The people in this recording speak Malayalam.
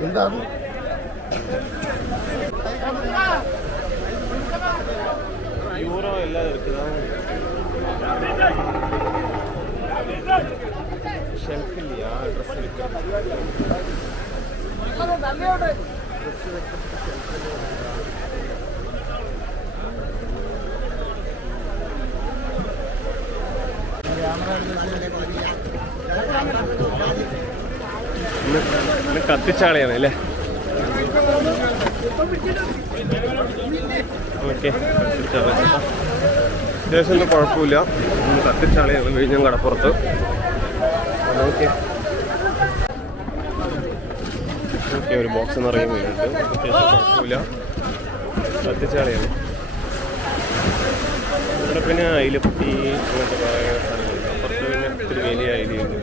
എന്താണ് യൂറോ എല്ലാം എടുക്കുന്നതാ ഷെൽഫില്ല ഡ്രസ് എടുക്കാം ഇന്ന് അല്ലേ? ഓക്കെ അത്യാവശ്യം ഒന്നും കുഴപ്പമില്ല. കത്തിച്ചാളയാണ് വിഴിഞ്ഞം കടപ്പുറത്ത്. ഓക്കെ. ഈ ഒരു ബോക്സ് നിറയെ മീനുണ്ട് കുഴപ്പമില്ല കത്തിച്ചാളിയാണ് ഇവിടെ പിന്നെ അയിലപ്പത്തി അങ്ങനത്തെ കുറേ സ്ഥലങ്ങളുണ്ട് അപ്പുറത്ത് പിന്നെ ഒത്തിരി വലിയ അയിലുണ്ട്